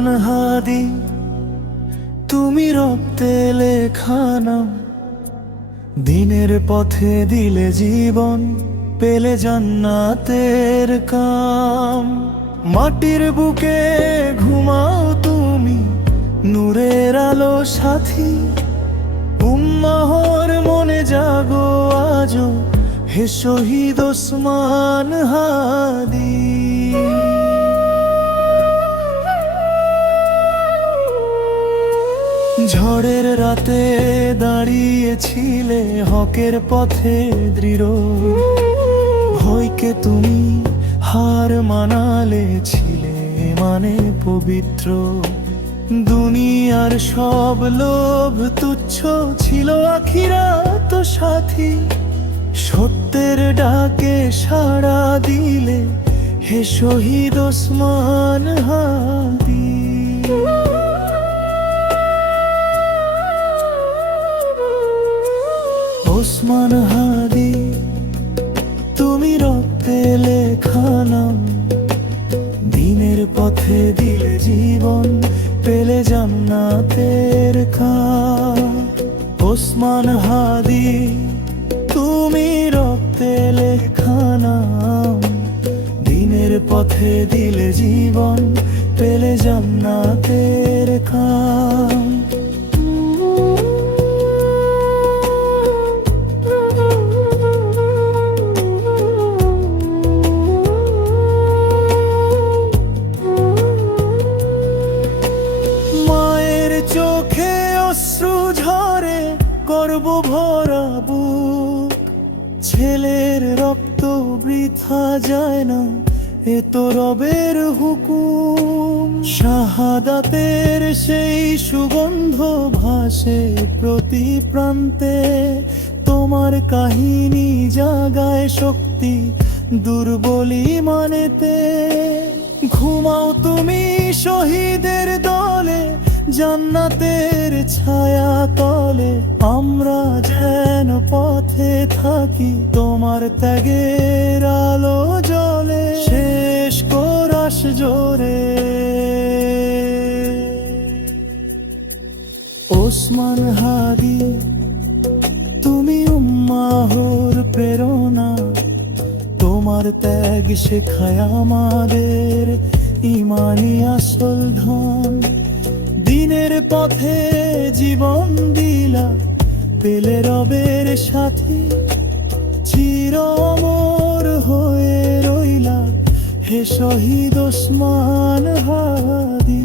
ওসমান হাদি, তুমি রক্তে লেখা নাম। দিনের পথে দিলে জীবন, পেলে জান্নাতের কাম। মাটির বুকে ঘুমাও তুমি, নূরের আলো সাথী। উম্মাহর মনে জাগো আজো, হে শহীদ ওসমান হাদি। ঝড়ের রাতে দাঁড়িয়েছিলে হকের পথে দৃঢ়। ভয়কে তুমি হার মানালে, ছিলে মানে পবিত্র। দুনিয়ার সব লোভ তুচ্ছ ছিল, আখিরাত সাথী। সত্যের ডাকে সাড়া দিলে, হে শহীদ ওসমান হাদি। ওসমান হাদি, তুমি রক্তে লেখা নাম। দিনের পথে দিলে জীবন, পেলে জান্নাতের খাম। ওসমান হাদি, তুমি রক্তে লেখা নাম। দিনের পথে দিলে জীবন, পেলে জান্নাতের খাম। চোখে অশ্রু ঝরে, করব ভরা বুক। ছেলের রক্ত বৃথা যায় না, এ তো রবের হুকুম। শাহাদাতের সেই সুগন্ধ ভাসে প্রতি প্রান্তে। তোমার কাহিনী জাগায় শক্তি দুর্বলী মানেতে। ঘুমাও তুমি শহীদের দলে, জান্নাতের ছায়া তলে। আমরা যেন পথে থাকি, তোমার ত্যাগের আলো জ্বলে। শেষ কোরাস জোরে ওসমান হাদি, তুমি উম্মাহর প্রেরণা। তোমার ত্যাগ শেখায় আমাদের ইমানি আসল ধন। দিনের পথে জীবন দিলা, পেলে রবের সাথী। চির অমর হয়ে রইলা, হে শহীদ ওসমান হাদি।